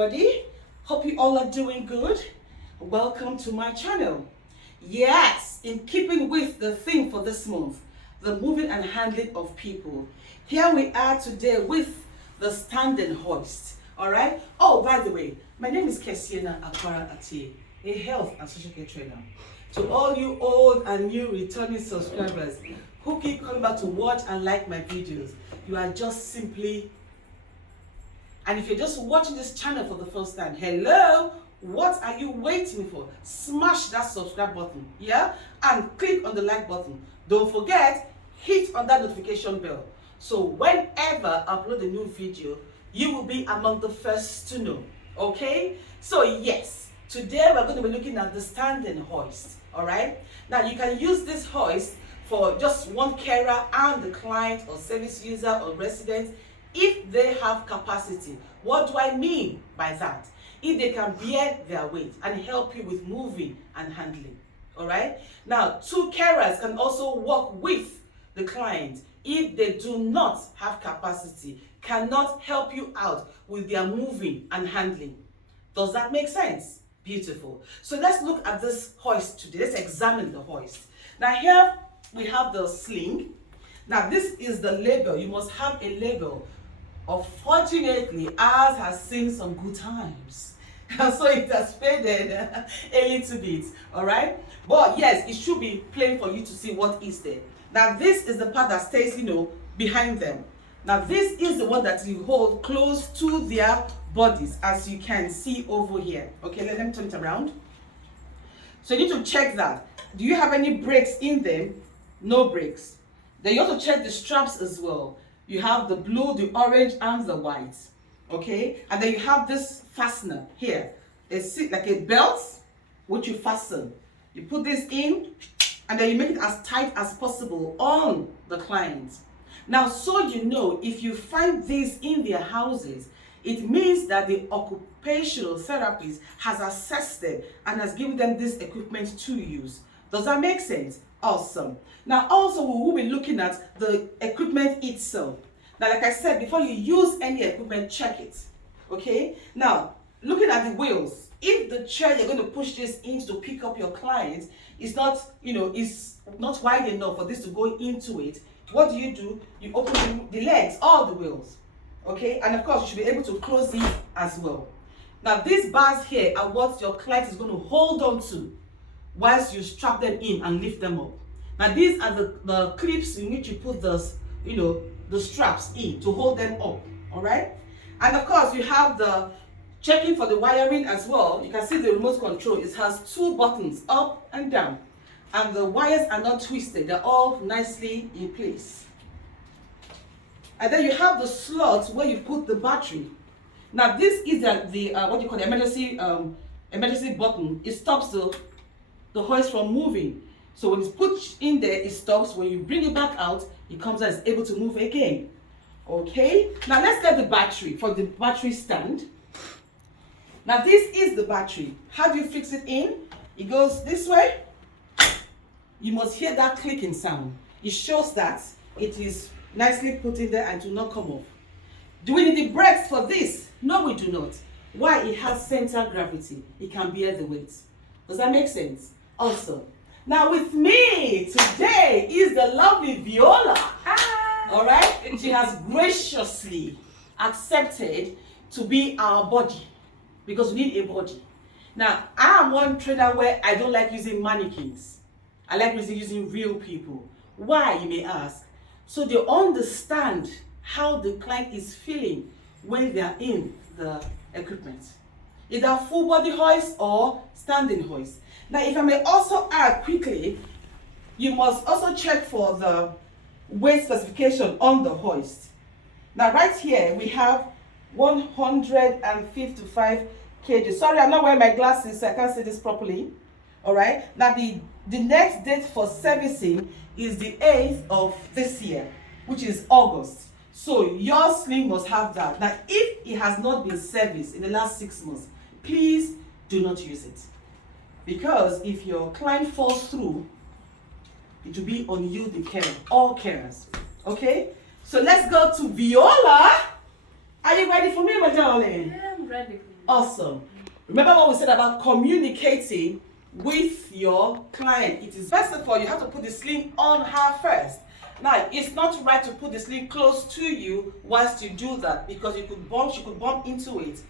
everybody. Hope you all are doing good. Welcome to my channel. Yes, in keeping with the theme for this month, the moving and handling of people. Here we are today with the Standing Hoist. Alright? Oh, by the way, my name is Kesiena Akwara Ati, a health and social care trainer. To all you old and new returning subscribers who keep coming back to watch and like my videos, you are just simply. And if you're just watching this channel for the first time, hello, what are you waiting for? Smash that subscribe button, yeah? And click on the like button. Don't forget, hit on that notification bell. So whenever I upload a new video, you will be among the first to know, okay? So yes, today we're going to be looking at the Standing Hoist, all right? Now you can use this hoist for just one carer and the client or service user or resident if they have capacity. What do I mean by that? If they can bear their weight and help you with moving and handling. All right? Now, two carers can also work with the client if they do not have capacity, cannot help you out with their moving and handling. Does that make sense? Beautiful. So let's look at this hoist today. Let's examine the hoist. Now here we have the sling. Now this is the label. You must have a label. Unfortunately, ours has seen some good times. So it has faded a little bit, all right? But yes, it should be plain for you to see what is there. Now this is the part that stays, behind them. Now this is the one that you hold close to their bodies, as you can see over here. Okay, let me turn it around. So you need to check that. Do you have any brakes in them? No brakes. Then you also check the straps as well. You have the blue, the orange, and the white. Okay? And then you have this fastener here. It's like a belt, which you fasten. You put this in, and then you make it as tight as possible on the client. Now, so you know, if you find this in their houses, it means that the occupational therapist has assessed them and has given them this equipment to use. Does that make sense? Awesome. Now also we will be looking at the equipment itself. Now like I said, before you use any equipment, check it. Okay? Now, looking at the wheels, if the chair you're going to push this in to pick up your client is not, is not wide enough for this to go into it, what do? You open the legs, all the wheels. Okay? And of course, you should be able to close it as well. Now, these bars here are what your client is going to hold on to whilst you strap them in and lift them up. Now these are the clips in which you put the straps in to hold them up, all right? And of course you have the checking for the wiring as well. You can see the remote control. It has two buttons, up and down. And the wires are not twisted. They're all nicely in place. And then you have the slot where you put the battery. Now this is the emergency button. It stops the hoist from moving. So when it's put in there, it stops. When you bring it back out, it comes out, it's able to move again. Okay, now let's get the battery from the battery stand. Now this is the battery. How do you fix it in? It goes this way. You must hear that clicking sound. It shows that it is nicely put in there and to not come off. Do we need the brakes for this? No, we do not. Why? It has center gravity. It can bear the weight. Does that make sense? Awesome. Now with me today is the lovely Viola. All right? She has graciously accepted to be our body because we need a body. Now, I am one trainer where I don't like using mannequins. I like using real people. Why, you may ask? So they understand how the client is feeling when they are in the equipment. Either full body hoist or standing hoist. Now, if I may also add quickly, you must also check for the weight specification on the hoist. Now, right here, we have 155 kg. Sorry, I'm not wearing my glasses, so I can't see this properly. All right. Now, the next date for servicing is the 8th of this year, which is August. So, your sling must have that. Now, if it has not been serviced in the last 6 months, please do not use it. Because if your client falls through, it will be on you, the carer, all carers. Okay? So let's go to Viola. Are you ready for me, my darling? Yeah, I'm ready. Awesome. Remember what we said about communicating with your client. It is best of all, you have to put the sling on her first. Now, it's not right to put the sling close to you whilst you do that, because she could bump into it.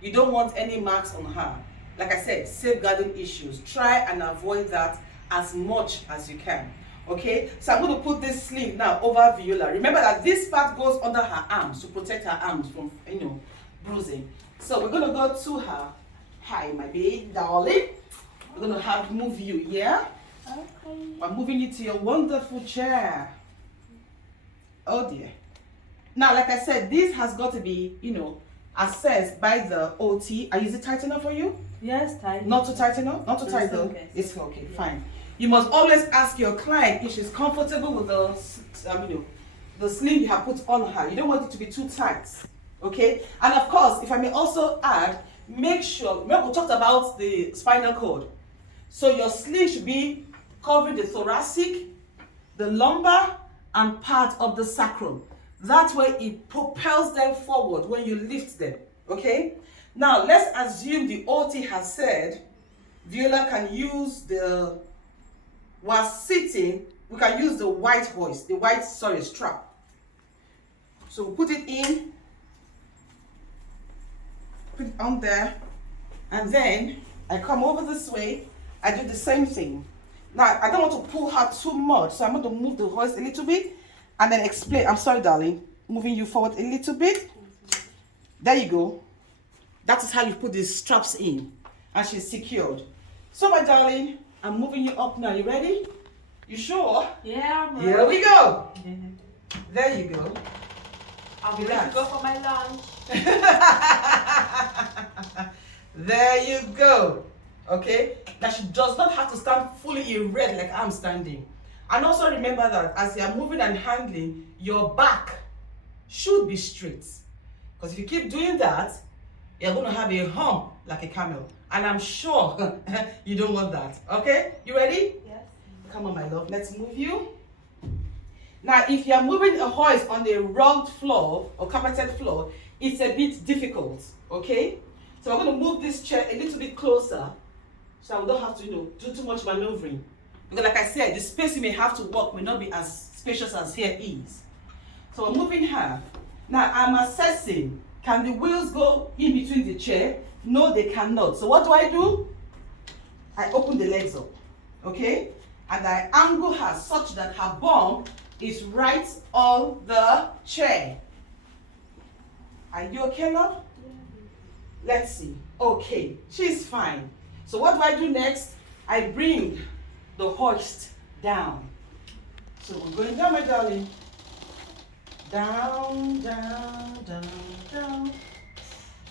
You don't want any marks on her. Like I said, safeguarding issues. Try and avoid that as much as you can. Okay, so I'm going to put this sling now over Viola. Remember that this part goes under her arms to protect her arms from, bruising. So we're going to go to her. Hi, my baby darling. We're going to move you, yeah? Okay. I'm moving you to your wonderful chair. Oh dear. Now, like I said, this has got to be, assessed by the OT. Are you using tightener for you? Yes, tight. Not to tighten up? Not to tighten up? Okay. It's okay, fine. You must always ask your client if she's comfortable with the sling you have put on her. You don't want it to be too tight, okay? And of course, if I may also add, make sure, remember we talked about the spinal cord. So your sling should be covering the thoracic, the lumbar, and part of the sacrum. That way it propels them forward when you lift them, okay? Now, let's assume the OT has said Viola can use while sitting, we can use the white hoist, strap. So we put it in, put it on there, and then I come over this way, I do the same thing. Now, I don't want to pull her too much, so I'm going to move the hoist a little bit, and then explain. I'm sorry, darling. Moving you forward a little bit. There you go. That is how you put these straps in, and she's secured. So, my darling, I'm moving you up now. You ready? You sure? Yeah, I'm ready. Here we go. There you go. I'll be ready to go for my lunch. There you go. Okay? Now she does not have to stand fully erect like I'm standing. And also remember that as you're moving and handling, your back should be straight. Because if you keep doing that, you're going to have a hump like a camel. And I'm sure you don't want that. Okay? You ready? Yes. Come on, my love. Let's move you. Now, if you're moving a hoist on a rugged floor or carpeted floor, it's a bit difficult. Okay? So I'm going to move this chair a little bit closer so I don't have to, do too much maneuvering. Because like I said, the space you may have to walk may not be as spacious as here is. So I'm moving her. Now I'm assessing, can the wheels go in between the chair? No, they cannot. So what do? I open the legs up, okay? And I angle her such that her bum is right on the chair. Are you okay, love? Let's see. Okay, she's fine. So what do I do next? I bring the hoist down. So we're going down, my darling. Down, down, down, down.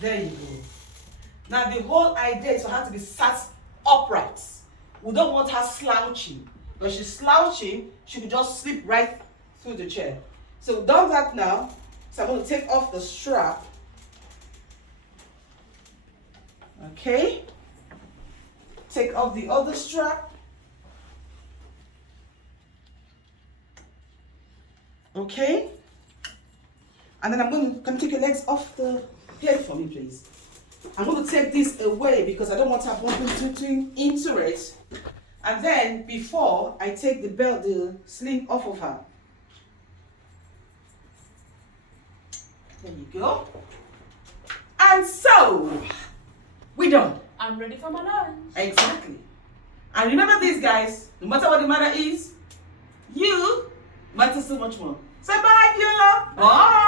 There you go. Now the whole idea is for her to be sat upright. We don't want her slouching. When she's slouching, she will just slip right through the chair. So we've done that now. So I'm going to take off the strap. Okay. Take off the other strap. Okay. And then I'm going to take your legs off the plate for me, please. I'm going to take this away because I don't want her bumping into it. And then before I take the sling off of her. There you go. And so, we're done. I'm ready for my lunch. Exactly. And remember this, guys, no matter what the matter is, you matter so much more. Say bye, Viola. Bye.